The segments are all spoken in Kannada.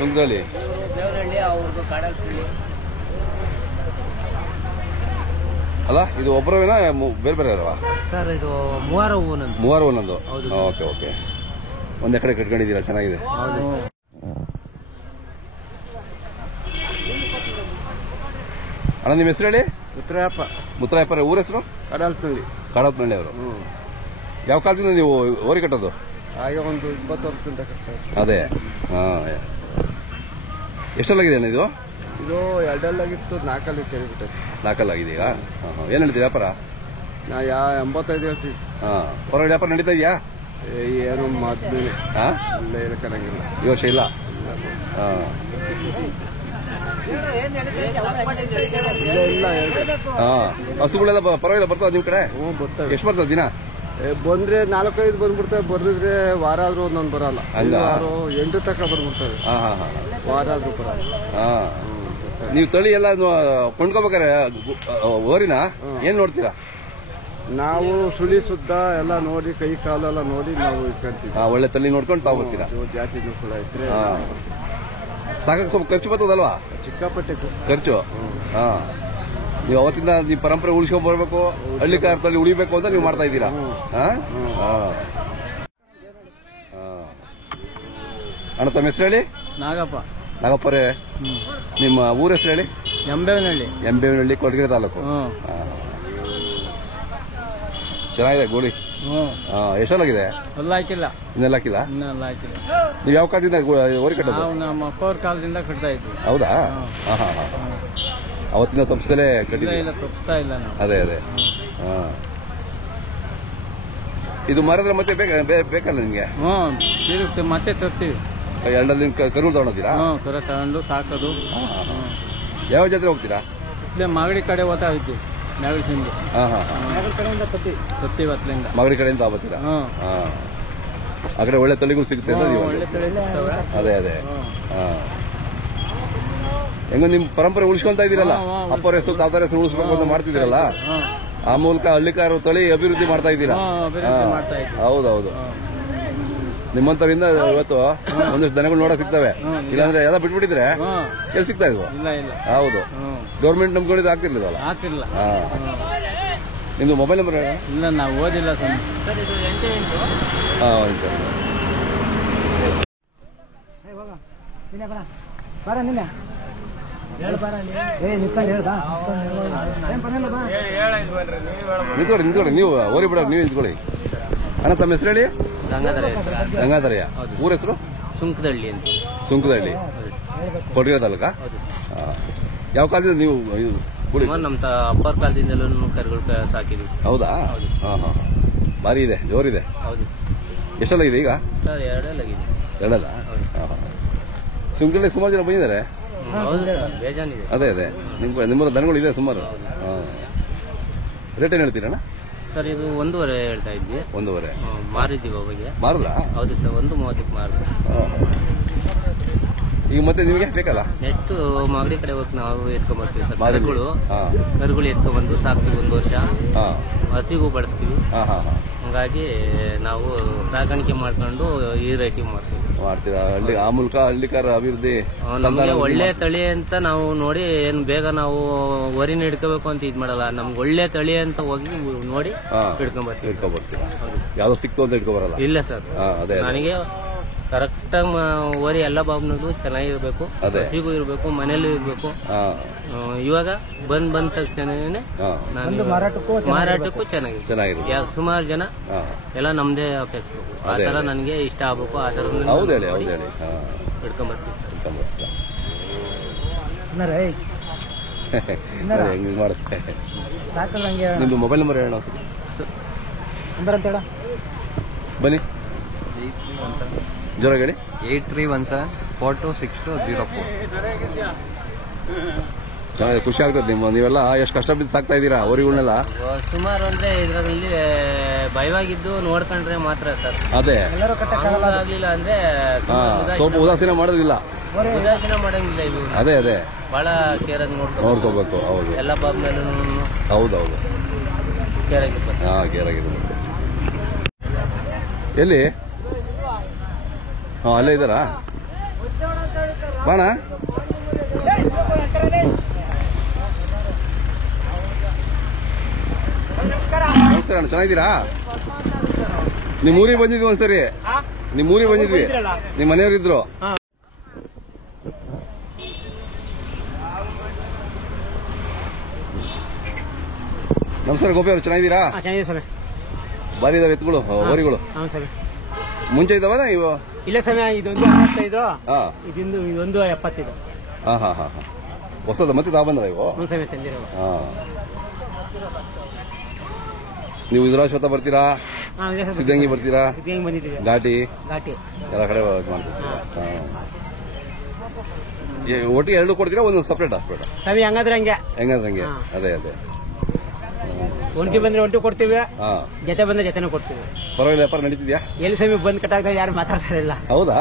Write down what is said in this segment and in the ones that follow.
ಸುಂಕದಳ್ಳಿ ದೇವರಹಳ್ಳಿ ಅವ್ರದ್ದು ಕಾಡಲ್ಪಳ್ಳಿ. ಅಲ್ಲ ಇದು ಒಬ್ಬರವೇನಾ ಬೇರೆ ಬೇರೆ ಅಲ್ವಾ ಸರ್ ಇದು ಮೂವಾರ ಹೂವನಂದು. ಮೂವಾರು ಒಂದೊಂದು. Okay okay. ಒಂದೇ ಕಡೆ ಕಟ್ಕೊಂಡಿದ್ದೀರಾ, ಚೆನ್ನಾಗಿದೆ. ಅಣ್ಣ ನಿಮ್ಮ ಹೆಸರು ಹೇಳಿ. ಮುತ್ತರಾಯಪ್ಪ. ಮುತ್ತರಾಯಪ್ಪರ ಊರ ಹೆಸರು? ಕಾಡಲ್ಪಳ್ಳಿ. ಕಾಡಲ್ಪಳ್ಳಿ ಅವರು. ಯಾವ ಕಾಲದಿಂದ ನೀವು ಓರಿ ಕಟ್ಟೋದು? ಆಗ ಒಂದು 20 ವರ್ಷದಿಂದ ಕಟ್ತಾ ಇದ್ದೀವಿ. ಅದೇ. ಎಷ್ಟಲ್ಲಾಗಿದೆ ಅಣ್ಣ ಇದು? ಇದು 2 4 ಕೆರಿಬಿಟ್ಟೆ. 4 ಆಗಿದೆ ಈಗ. ಏನ್ ಹೇಳ್ತೀವಿ ವ್ಯಾಪಾರ? ನಾ 85 ಹೇಳ್ತೀವಿ. ಹೊರಗಡೆ ವ್ಯಾಪಾರ ನಡೀತಾ ಇದೆಯಾ? ಏನು ಮೊದಲು ಇಲ್ಲ ಕರಂಗಿಲ್ಲ ಈ ವರ್ಷ ಇಲ್ಲ. ಹಸುಗಳೆಲ್ಲ ಪರವಾಗಿಲ್ಲ ಬರ್ತದ ನಿಮ್ ಕಡೆ? ಬರ್ತವೆ. ಎಷ್ಟು ಬರ್ತದ ದಿನ? ಬಂದ್ರೆ 4-5 ಬಂದ್ಬಿಡ್ತವೆ. ಬರ್ದಿದ್ರೆ ವಾರ ಆದ್ರೂ ಒಂದೊಂದು ಬರಲ್ಲ. 8 ತನಕ ಬಂದ್ಬಿಡ್ತವೆ. ವಾರ ಆದ್ರೂ ಬರಲ್ಲ. ನೀವು ತಳಿ ಎಲ್ಲ ಕೊಂಡ್ಕೋಬೇಕಾರೆ ಓರಿನ ಏನ್ ನೋಡ್ತೀರಾ? ನಾವು ಸುಳಿ ಸುದ್ದ ಎಲ್ಲ ನೋಡಿ, ಕೈ ಕಾಲೆಲ್ಲ ನೋಡಿ ನಾವು ಇಟ್ಕೊಂತೀವಿ. ಒಳ್ಳೆ ತಳಿ ನೋಡ್ಕೊಂಡು ತಾವು ಬರ್ತೀರಾ? ಜಾತಿನೂ ಕೂಡ ಇದ್ರೆ ಸಾಕಕ್ಕೆ ಸ್ವಲ್ಪ ಖರ್ಚು ಬರ್ತದಲ್ವಾ? ಸಿಕ್ಕಾಪಟ್ಟೆ ಖರ್ಚು. ನೀವು ಅವತ್ತಿಂದ ನೀವು ಪರಂಪರೆ ಉಳಿಸ್ಕೊಂಡ್ ಬರ್ಬೇಕು, ಹಳ್ಳಿ ಕಾರದಲ್ಲಿ ಉಳಿಬೇಕು ಅಂತ ನೀವು ಮಾಡ್ತಾ ಇದ್ದೀರಾ. ಅಣ್ಣ ತಮ್ಮ ಹೆಸರು ಹೇಳಿ. ನಾಗಪ್ಪ. ನಾಗಪ್ಪರೇ, ನಿಮ್ಮ ಊರ ಹೆಸರು ಹೇಳಿ. ಎಂಬೇವನಹಳ್ಳಿ. ಎಂಬೇವನಹಳ್ಳಿ, ಕೊಡಗಿರಿ ತಾಲೂಕು. ಚೆನ್ನಾಗಿದೆ ಗೋಳಿ. ಎಷ್ಟಲ್ಲಾಗಿದೆ? ಎಲ್ಲ ಹಾಕಿಲ್ಲ. ಇನ್ನೆಲ್ಲ ಹಾಕಿಲ್ಲ? ಇನ್ನೆಲ್ಲ ಹಾಕಿಲ್ಲ. ನೀವು ಯಾವ ಕಾಲದಿಂದ ಓರಿ ಕಟ್ಟೋದು? ನಾವು ನಮ್ಮ ಅಪ್ಪವ್ರ ಕಾಲದಿಂದ ಕಟ್ತಾ ಇದ್ವಿ. ಹೌದಾ? ಅವತ್ತಿನ ತಪ್ಪಿಸಲೇ ಕಟ್ಟಿಲ್ಲ? ಇಲ್ಲ, ತಪ್ಪಿಸ್ತಾ ಇಲ್ಲ ನಾವು. ಅದೇ ಅದೇ. ಇದು ಮರದ್ರೆ ಮತ್ತೆ ಬೇಕಲ್ಲ ನಿಮ್ಗೆ? ತಿರುಗುತ್ತೆ, ಮತ್ತೆ ತರ್ತೀವಿ. ಎರಡಲ್ಲಿ ಕರು ತಗೊಂಡೋಗ್ತೀರಾ? ಕರ ತಗೊಂಡು ಸಾಕೋದು. ಯಾವ ಜಾತ್ರೆ ಹೋಗ್ತೀರಾ? ಇಲ್ಲೇ ಮಾಗಡಿ ಕಡೆ ಓದ್ತಾ ಇದ್ವಿ. ನಾಗಡಿಸಿಂದ. ತತ್ತಿ ಹೊತ್ತಲಿಂದ ಮಾಗಡಿ ಕಡೆಯಿಂದ ಬರ್ತೀರಾ? ಆ ಕಡೆ ಒಳ್ಳೆ ತಳಿಗಳು ಸಿಗುತ್ತೆ ಅಂತ ನೀವು? ಒಳ್ಳೆ ತಳಿ ಸಿಗ್ತವೆ. ಅದೇ ಅದೇ. ಹೆಂಗ ನಿಮ್ ಪರಂಪರೆ ಉಳಿಸ್ಕೊಂತ ಇದೀರಲ್ಲ, ಅಪ್ಪರ ಹೆಸರು ತಾತರ ಹೆಸರು ಉಳಿಸ್ಬೇಕು ಅಂತ ಮಾಡ್ತಿದ್ದೀರಲ್ಲ, ಆ ಮೂಲಕ ಹಳ್ಳಿಕಾರರು ತಳಿ ಅಭಿವೃದ್ಧಿ ಮಾಡ್ತಾ ಇದ್ದೀರಾ. ಹೌದೌದು. ನಿಮ್ಮಂತರಿಂದ ಇವತ್ತು ಒಂದಷ್ಟು ದನಗಳು ನೋಡಕ್ ಸಿಗ್ತವೆ. ಇಲ್ಲಾಂದ್ರೆ ಎಲ್ಲ ಬಿಟ್ಬಿಟ್ಟಿದ್ರೆ ಎಲ್ಲಿ ಸಿಗ್ತಾ ಇದ್ವು? ಹೌದು. ಗೌರ್ಮೆಂಟ್ ನಮ್ಕೊಂಡಿದ್ದು ಆಗ್ತಿರ್ಲಿಲ್ಲ. ನಿಮ್ದು ಮೊಬೈಲ್ ನಂಬರ್? ಇಲ್ಲ, ನಾವು ಓದಿಲ್ಲ ಸರ್. ಇದು 8 ನಿಂತ್ಕೊಳ್ಳಿ, ನೀವು ಓರಿ ಬಿಡ, ನೀವು ನಿಂತ್ಕೊಳ್ಳಿ. ಅಣ್ಣ ತಮ್ಮ ಹೆಸರು ಹೇಳಿ. ಗಂಗಾಧರಯ್ಯ. ಊರ ಹೆಸರು? ಸುಂಕದಳ್ಳಿ ಅಂತ. ಸುಂಕದಳ್ಳಿ, ಕೊಡಗಿರಿ ತಾಲೂಕಾ? ಯಾವ ಕಾಲದಿಂದ ನೀವು ನಮ್ಮ ಅಪ್ಪರ ಕಾಲದಿಂದಲೂ ಕರುಗಳು ಸಾಕಿದ್ವಿ. ಹೌದಾ? ಭಾರಿ ಇದೆ, ಜೋರಿದೆ. ಹೌದು. ಎಷ್ಟೆಲ್ಲ ಇದೆ ಈಗ? ಸರ್ 2 ಆಗಿದೆ. 2? ಸುಂಕದಳ್ಳಿ ಸುಮಾರು ಜನ ಬಂದಿದ್ದಾರೆ. ಬೇಜಾನಿದೆ. ಅದೇ ಅದೇ. ನಿಮ್ಮ ದನಗಳು ಇದೆ ಸುಮಾರು. ರೇಟ್ ಏನ್ ಹೇಳ್ತೀರಣ್ಣ? ಸರ್ ಇದು 1.5 ಹೇಳ್ತಾ ಇದ್ವಿ. 1.5 ಮಾರಿದ್ದೀವಿ ಅವಾಗ. ಮಾರಿದ್ರಾ? ಹೌದು ಸರ್, 1.30 ಮಾರಿದ್ವಿ. ಈಗ ಮತ್ತೆ ನಿಮಗೆ ಬೇಕಲ್ಲ? ನೆಕ್ಸ್ಟ್ ಮಾಗಡಿ ಕಡೆ ಹೋಗಿ ನಾವು ಎತ್ಕೊಂಡ್ಬರ್ತೀವಿ ಸರ್. ಕರುಗಳು ಎತ್ಕೊಂಡ್ಬಂದು ಸಾಕ್ತೀವಿ 1 ವರ್ಷ. ಹಸಿಗೂ ಬಡಿಸ್ತೀವಿ. ಹಂಗಾಗಿ ನಾವು ಸಾಗಾಣಿಕೆ ಮಾಡ್ಕೊಂಡು ಈ ರೈಟಿಂಗ್ ಮಾಡ್ತೀರಾ. ಆ ಮೂಲಕ ಹಳ್ಳಿಕಾರ ಅಭಿವೃದ್ಧಿ. ನಮ್ಗೆ ಒಳ್ಳೆ ತಳಿ ಅಂತ ನಾವು ನೋಡಿ ಏನು ಬೇಗ ನಾವು ವರಿನ ಹಿಡ್ಕೋಬೇಕು ಅಂತ ಇದ್ ಮಾಡಲ್ಲ. ನಮ್ಗೆ ಒಳ್ಳೆ ತಳಿ ಅಂತ ಹೋಗಿ ನೋಡಿ ಹಿಡ್ಕೊಂಡ್ಬರ್ತೀವಿ. ಯಾವ್ದೋ ಸಿಕ್ತು ಅಂತ ಹಿಡ್ಕೊಬರಲ್ಲ? ಇಲ್ಲ ಸರ್, ನನಗೆ ಕರೆಕ್ಟ್ ಓರಿ ಎಲ್ಲ ಬಾಬ್ನದು ಚೆನ್ನಾಗಿರ್ಬೇಕು, ಹಸಿಗೂ ಇರ್ಬೇಕು, ಮನೇಲೂ ಇರ್ಬೇಕು. ಇವಾಗ ಬಂದ ತಕ್ಷಣನೇ ಮಾರಾಟಕ್ಕೂ ಚೆನ್ನಾಗಿದೆ. ಸುಮಾರು ಜನ ಎಲ್ಲ ನಮ್ದೇ ಅಪೇಕ್ಷಿಸ್ಬೇಕು. ಆ ತರ ನನಗೆ ಇಷ್ಟ ಆಗ್ಬೇಕು. ಆ ತರ ಹಿಡ್ಕೊಂಡ್ಬರ್ತೀವಿ. ನಿಮ್ದು ಮೊಬೈಲ್ ನಂಬರ್ ಹೇಳೋಣ ಬನ್ನಿ. ಜೋರ ಹೇಳಿ. 8317426204. ಚೆನ್ನಾಗಿದೆ, ಖುಷಿ ಆಗ್ತದೆ. ನೀವೆಲ್ಲ ಎಷ್ಟು ಕಷ್ಟ ಬಿದ್ದು ಸಾಕ್ತಾ ಇದ್ದೀರಾ ಓರಿಗಳನ್ನೆಲ್ಲ? ಸುಮಾರು ಅಂದ್ರೆ ಇದರಲ್ಲಿ ಭಯವಾಗಿದ್ದು ನೋಡ್ಕೊಂಡ್ರೆ ಮಾತ್ರ ಸರ್. ಅದೇ ಆಗ್ಲಿಲ್ಲ ಅಂದ್ರೆ ಸ್ವಲ್ಪ ಉದಾಸೀನ ಮಾಡೋದಿಲ್ಲ. ಉದಾಸೀನ ಮಾಡಂಗಿಲ್ಲ. ಇದು ಅದೇ ಅದೇ ಬಹಳ ಕೇರ್ ಆಗಿ ನೋಡ್ಕೋಬೇಕು. ಹೌದು, ಎಲ್ಲ ಬಾಬ್ ಮೇಲೂ. ಹೌದೌದು, ಕೇರ್ ಆಗಿರ್ಬೇಕು. ಕೇರ್ ಆಗಿರ್ಬೇಕು. ಎಲ್ಲಿ? ಅಲ್ಲೇ ಇದ್ದಾರಾ? ಬಾಣ ನಮಸ್ಕಾರ ಅಣ್ಣ, ಚೆನ್ನಾಗಿದ್ದೀರಾ? ನಿಮ್ ಊರಿಗೆ ಬಂದಿದ್ವಿ ಒಂದ್ಸರಿ, ನಿಮ್ ಊರಿಗೆ ಬಂದಿದ್ವಿ, ನಿಮ್ ಮನೆಯವರಿದ್ರು. ನಮಸ್ಕಾರ ಗೋಪಿ ಅವರು, ಚೆನ್ನಾಗಿದ್ದೀರಾ? ಬಾರಿ ಇದಾವೆ ಎತ್ತುಗಳು, ಹೋರಿಗಳು ಮುಂಚೆ ಇದಾವ ಇವು? ಇಲ್ಲ ಸಮಯ ಇದೊಂದು 55, ಇದೊಂದು 75. ಹಾ ಹಾ ಹಾ ಹಾ, ಹೊಸದ ಮತ್ತೆ ತಾ ಬಂದ್ರ ಇವು? ಸಮಯ ತಂದಿರೋ. ನೀವು ಇದ್ರಾಶ್ವತ ಬರ್ತೀರಾ, ಸಿದ್ಧಂಗಿ ಬರ್ತೀರಾ, ಘಾಟಿ ಎಲ್ಲ ಕಡೆ ಮಾಡ್ತೀರಾ? ಒಟ್ಟಿಗೆ ಎರಡು ಕೊಡ್ತೀರಾ, ಒಂದು ಸಪ್ರೇಟ್ ಹಾಕ್ಬೇಡ? ಹಂಗಾದ್ರೆ ಹಂಗೆ ಅದೇ ಅದೇ. ಒಂಟಿ ಬಂದ್ರೆ ಒಂಟಿ ಕೊಡ್ತೀವಿ, ಜೊತೆ ಬಂದ್ರೆ ಜೊತೆನೂ ಕೊಡ್ತೀವಿ. ಪರವಾಗಿಲ್ಲ, ವ್ಯಾಪಾರ ನಡೀತಿದ್ಯಾ? ಎಲ್ಲಿ ಸಮಯ ಬಂದ್ ಕಟ್ಟಾಗ ಯಾರು ಮಾತಾಡ್ತಾರಿಲ್ಲ. ಹೌದಾ?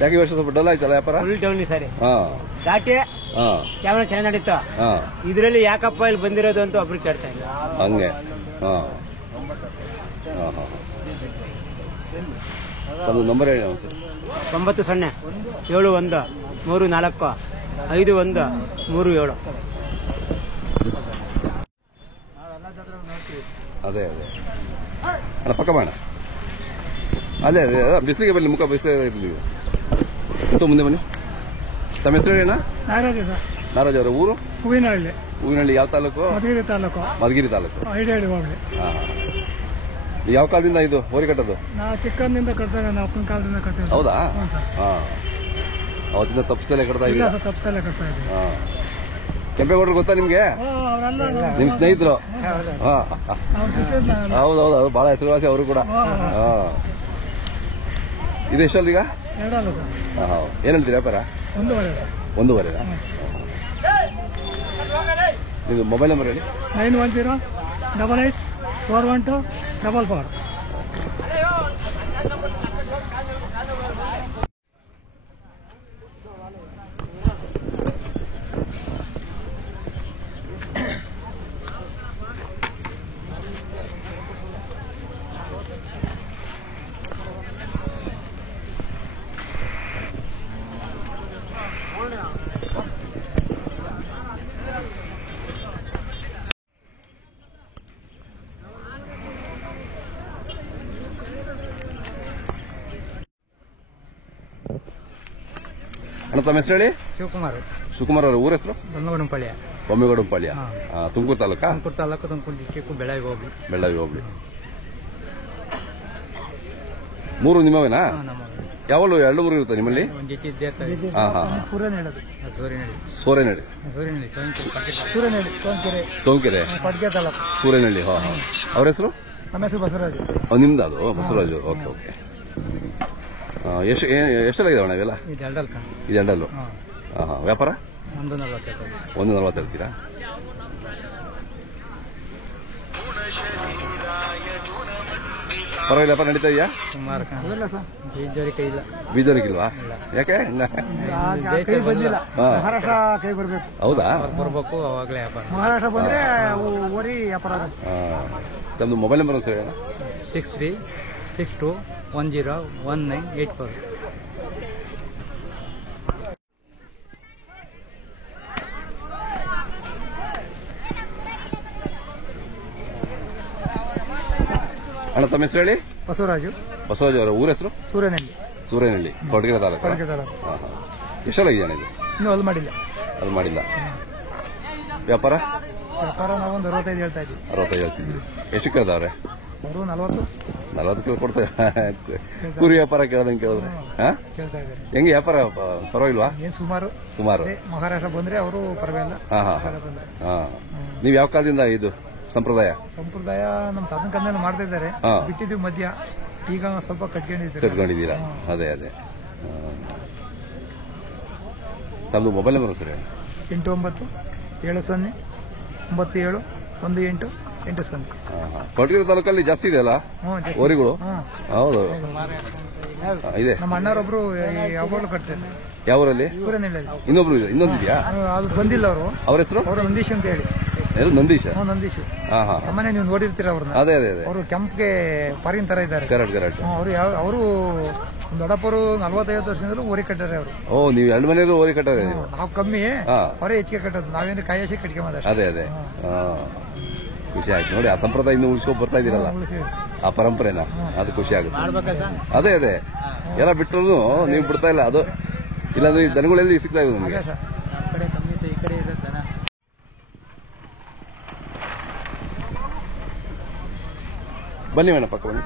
ಯಾಕೆ ಈ ವರ್ಷ ಸ್ವಲ್ಪ ಡಲ್ ಆಯ್ತಲ್ಲ ವ್ಯಾಪಾರ? ಫುಲ್ ಡೌನ್ ಸರಿ. ಘಾಟಿ ಕ್ಯಾಮ್ರಾ ಚೆನ್ನಾಗಿ ನಡೀತಾ, ಇದ್ರಲ್ಲಿ ಯಾಕಪ್ಪ ಇಲ್ಲಿ ಬಂದಿರೋದು ಅಂತ ಒಬ್ರು ಕೇಳ್ತಾ ಇಲ್ಲ. ಹಂಗೆ ಒಂದು ನಂಬರ್ ಹೇಳಿ. 9071345137. ಅದೇ ಅದೇ ಅಣ್ಣ, ಪಕ್ಕ ಬಾಣ. ಅದೇ ಅದೇ ಬಿಸಿಲಿಗೆ ಬರಲಿ, ಮುಖ ಬಿಸಿಲೇ ಇರಲಿ. ಸೊ ಮುಂದೆ ಬನ್ನಿ. ತಮ್ಮ ಹೆಸರು ಹೇಳಿ ಅಣ್ಣ? ನಾಗರಾಜ್ ಅವರ ಊರು? ಹೂವಿನಹಳ್ಳಿ. ಯಾವ ತಾಲೂಕು? ಮಧುಗಿರಿ ತಾಲೂಕು. ಯಾವ ಕಾಲದಿಂದ ಇದು ಹೋರಿ ಕಟ್ಟೋದು? ನಾವು ಚಿಕ್ಕಂದಿಂದ ಕಟ್ತಾರೆ, ನಾವು ಅಪ್ಪನ ಕಾಲದಿಂದ ಕಟ್ತೀವಿ. ಹೌದಾ? ಅವತ್ತಿಂದ ತಪ್ಪಿಸಲೇ ಕಟ್ತಾ ಇದ್ದೀರಾ? ತಪ್ಪಿಸಲೇ ಕಟ್ತಾ ಇದ್ದೀವಿ. ಕೆಂಪೇಗೌಡರು ಗೊತ್ತಾ ನಿಮ್ಗೆ? ನಿಮ್ ಸ್ನೇಹಿತರು? ಹೌದೌದು, ಅವ್ರು ಬಹಳ ಹೆಸರುವಾಸಿ ಅವರು ಕೂಡ. ಇದು ಎಷ್ಟಲ್ಲ ಈಗ? ಏನ್ ಹೇಳ್ತೀರಿ ವ್ಯಾಪಾರ? 1.5. ಇದು ಮೊಬೈಲ್ ನಂಬರ್ ಹೇಳಿ. 9108841244. ಅಣ್ಣ, ತಮ್ಮ ಹೆಸರು ಹೇಳಿ? ಶಿವಕುಮಾರ್ ಅವರ ಊರ ಹೆಸರು? ಬೊಮ್ಮೆಗೌಡಂಪಾಳ್ಯ. ತುಮಕೂರು ತಾಲೂಕಾ? ತುಮಕೂರು ಡಿಸ್ಟಿಕ್, ಬೆಳಗಾವಿ ಹೋಗ್ಲಿ. 3 ನಿಮ್ಮವೇನಾ? ಯಾವಳು 2-3 ಇರುತ್ತೆ ನಿಮ್ಮಲ್ಲಿ? ಸೋರೆನಹಳ್ಳಿ, ಸೋಂಕೆರೆ, ಸೂರೇನಹಳ್ಳಿ. ಅವ್ರ ಹೆಸರು? ನಿಮ್ದು ಅದು ಬಸವರಾಜು. ಓಕೆ. ಎಷ್ಟೆಲ್ಲ ಇದಾವಣ್ಣ ಇವೆಲ್ಲ? ಇದು ಎಂಡಲ್ಲು. ವ್ಯಾಪಾರ 1.40 ಹೇಳ್ತೀರಾ? ಪರವಾಗಿಲ್ಲ, ವ್ಯಾಪಾರ ನಡೀತಾ ಇದೆಯಾ? ಬೀಜರಿಕಿಲ್ವಾ? ಯಾಕೆ? ಮಹಾರಾಷ್ಟ್ರ ಕೈ ಬರ್ಬೇಕು. ಹೌದಾ? ಬರ್ಬೇಕು, ಅವಾಗಲೇ ವ್ಯಾಪಾರ. ಮಹಾರಾಷ್ಟ್ರ ಬಂದ್ರೆ ಓರಿ ವ್ಯಾಪಾರ. ತಮ್ಮದು ಮೊಬೈಲ್ ನಂಬರ್ ಸರಿ ಅಣ್ಣ? 6362101984. ಅಣ್ಣ, ತಮ್ಮ ಹೆಸರು ಹೇಳಿ? ಬಸವರಾಜು ಅವರ ಊರ ಹೆಸರು? ಸೂರೇನಹಳ್ಳಿ, ಕೊಡಗೆರೆ ತಾಲೂಕು. ಎಷ್ಟೆಲ್ಲ ಇದೆಯಣ್ಣ ಇದು? ಇನ್ನೂ ಅದು ಮಾಡಿಲ್ಲ. ವ್ಯಾಪಾರ ನಾವು ಒಂದು 65 ಹೇಳ್ತಾ ಇದ್ದೀವಿ. 65 ಹೇಳ್ತಿದ್ವಿ. ಎಷ್ಟು ಕೇಳ್ದವ್ರೆ? ಅವರು 40 ಕಿಲೋ ಕೊಡ್ತಾರೆ. ಕುರಿ ವ್ಯಾಪಾರ ಕೇಳ್ದಂಗೆ ಕೇಳಿದ್ರೆ ಹೆಂಗೆ ವ್ಯಾಪಾರ? ಪರವಾಗಿಲ್ವಾ? ಸುಮಾರು. ಮಹಾರಾಷ್ಟ್ರ ಬಂದ್ರೆ ಅವರು ಪರವಾಗಿಲ್ಲ. ನೀವು ಯಾವ ಕಾಲದಿಂದ ಇದು ಸಂಪ್ರದಾಯ ನಮ್ಮ ತಾತನ ಕಾಲದಿಂದ ಮಾಡ್ತಾ ಇದ್ದಾರೆ. ಬಿಟ್ಟಿದ್ವಿ ಮಧ್ಯ, ಈಗ ಸ್ವಲ್ಪ ಕಟ್ಕೊಂಡಿದ್ದೀರಾ? ಅದೇ. ತಮ್ಮದು ಮೊಬೈಲ್ ನಂಬರ್ ಸರಿ? 8970971880. ಕೊಡಗಿರಿ ತಾಲೂಕಲ್ಲಿ ಜಾಸ್ತಿ ಇದೆಯಲ್ಲ ಹೋರಿಗಳು? ಹೌದು, ಇದೆ. ನಮ್ಮ ಅಣ್ಣರೊಬ್ರು ಯಾವಾಗಲೂ ಕಟ್ತಾರೆ. ಯಾವ ಊರಲ್ಲಿ? ಸೂರ್ಯನಹಳ್ಳಿ. ಇನ್ನೊಂದಿದೆಯಾ? ಅದು ಬಂದಿಲ್ಲ ಅವರು. ಅವ್ರ ಹೆಸರು? ಅವರು ನಂದೀಶ್ ಅಂತ ಹೇಳಿ. ನಂದೀಶ್. ಸಾಮಾನ್ಯ ನೀವು ನೋಡಿರ್ತೀರ ಅವ್ರನ್ನ. ಅದೇ. ಅವರು ಕೆಂಪ್ಗೆ ಪಾರಿನ ತರ ಇದ್ದಾರೆ. ಕರೆಕ್ಟ್. ಅವರು ನಮ್ಮ ದೊಡ್ಡಪ್ಪರು 45 ವರ್ಷದಿಂದ ಓರಿ ಕಟ್ಟಾರೆ ಅವರು. ಓ, ನೀವು 2 ಮನೆಯಲ್ಲೂ ಓರಿ ಕಟ್ಟಾರೆ. ನಾವು ಕಮ್ಮಿ, ಅವರೇ ಹೆಚ್ಚಿಗೆ ಕಟ್ಟೋದು. ನಾವೇನು ಕಾಯಸಿ ಕಟ್ಕೊಂಬ. ಅದೇ ಅದೇ, ಖುಷಿ ಆಯ್ತು ನೋಡಿ. ಆ ಸಂಪ್ರದಾಯ ಇನ್ನು ಉಳಿಸ್ಕೊಂಡು ಬರ್ತಾ ಇದ್ದೀರಲ್ಲ, ಆ ಪರಂಪರೆನ, ಅದು ಖುಷಿ ಆಗುತ್ತೆ. ಅದೇ ಅದೇ, ಎಲ್ಲ ಬಿಟ್ಟರು ನೀವು ಬಿಡ್ತಾ ಇಲ್ಲ. ಅದು ಇಲ್ಲಾಂದ್ರೆ ಈ ದನಗಳೆಲ್ಲಿ ಸಿಗ್ತಾ ಇದ್ವು ನಮಗೆ. ಬನ್ನಿ ಮೇಡಮ್, ಪಕ್ಕ ಬನ್ನಿ.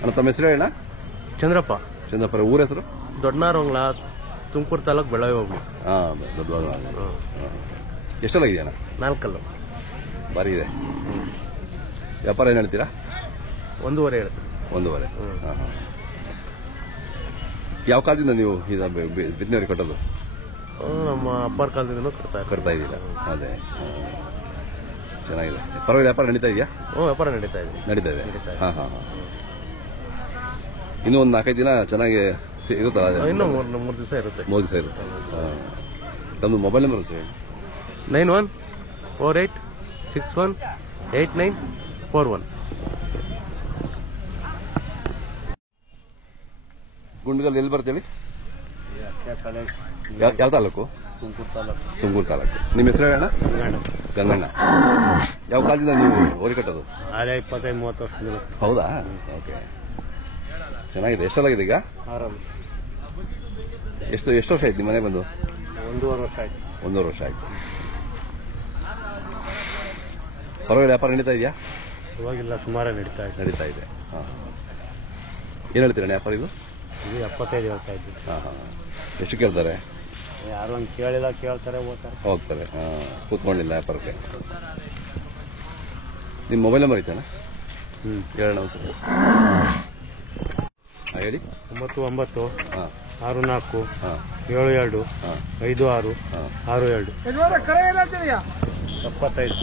ಅಣ್ಣ, ತಮ್ಮ ಹೆಸರು ಅಣ್ಣ? ಚಂದ್ರಪ್ಪ. ಚಂದ್ರಪ್ಪ, ಊರ ಹೆಸರು? ದೊಡ್ಡನಾರಂಗ್ಲ, ತುಮಕೂರು ತಾಲೂಕು, ಬೆಳಗಾವಿ ಹೋಗ್ಲಿ. ಎಷ್ಟೆಲ್ಲ ಇದೆಯಣ್ಣ? 4 ಕಲ್ಲು. ಭಾರಿ ಇದೆ. ವ್ಯಾಪಾರ ಏನು ಹೇಳ್ತೀರಾ? 1.5 ಹೇಳ್ತೀವಿ. 1.5. ಯಾವ ಕಾಲದಿಂದ ನೀವು ಬಿತ್ತನೆಯವ್ರಿಗೆ ಕಟ್ಟೋದು? ನಮ್ಮ ಅಪ್ಪರ ಕಾಲದಿಂದ ಕಟ್ತಾ ಇದ್ದೀರಾ? ಅದೇ, ಚೆನ್ನಾಗಿದೆ. ಪರವಾಗಿಲ್ಲ, ವ್ಯಾಪಾರ ನಡೀತಾ ಇದೆಯಾ? ವ್ಯಾಪಾರ ನಡೀತಾ ಇದೆ. ನಡೀತಾ ಇದೆ. ಹಾಂ ಹಾಂ ಹಾಂ. ಇನ್ನೂ ಒಂದು 4-5 ದಿನ ಚೆನ್ನಾಗಿ ಇರುತ್ತಲ್ಲ? ಇನ್ನೂ 3 ದಿವಸ ಇರುತ್ತೆ. 3 ದಿವಸ ಇರುತ್ತೆ. ತಮ್ಮದು ಮೊಬೈಲ್ ನಂಬರ್ ಸರ್? 9148618941. ಗುಂಡ್ಗಲ್ ಎಲ್ಲಿ ಬರ್ತೇಳಿ? ಯಾವ ತಾಲೂಕು? ತುಮಕೂರು ತಾಲೂಕು. ನಿಮ್ಮ ಹೆಸರು ಅಣ್ಣ? ಗಂಗಣ್ಣ. ಯಾವ ಕಾಲದಿಂದ ನೀವು ಓರಿ ಕಟ್ಟೋದು? 25-30 ವರ್ಷದಿಂದ. ಹೌದಾ? ಓಕೆ, ಚೆನ್ನಾಗಿದೆ. ಎಷ್ಟಲ್ಲಾಗಿದೆ ಈಗ? ಎಷ್ಟು ವರ್ಷ ಆಯ್ತು ನಿಮ್ಮ ಮನೆ ಬಂದು? 1.5 ವರ್ಷ ಆಯ್ತು. 1.5 ವರ್ಷ ಆಯ್ತು. ಪರವಾಗಿಲ್ಲ, ವ್ಯಾಪಾರ ನಡೀತಾ ಇದೆಯಾ? ಇವಾಗಿಲ್ಲ, ಸುಮಾರು ನಡೀತಾ ಇದೆ. ಹಾಂ, ಏನು ಹೇಳ್ತೀರಣ್ಣ ವ್ಯಾಪಾರ ಇದು? 75 ಹೇಳ್ತಾ ಇದ್ವಿ. ಹಾಂ ಹಾಂ. ಎಷ್ಟು ಕೇಳ್ತಾರೆ? ಯಾರು ಹಂಗೆ ಕೇಳಿಲ್ಲ, ಕೇಳ್ತಾರೆ, ಹೋಗ್ತಾರೆ. ಹಾಂ, ಕೂತ್ಕೊಂಡಿಲ್ಲ ವ್ಯಾಪಾರಕ್ಕೆ. ನಿಮ್ಮ ಮೊಬೈಲ್ ನಂಬರ್ ಐತಣ್ಣ? ಹೇಳೋಣ ಒಂದ್ಸರಿ. ಹೇಳಿ. 99 ಹಾಂ 64 ಹಾಂ 72 ಹಾಂ 56 ಹಾಂ 62 75.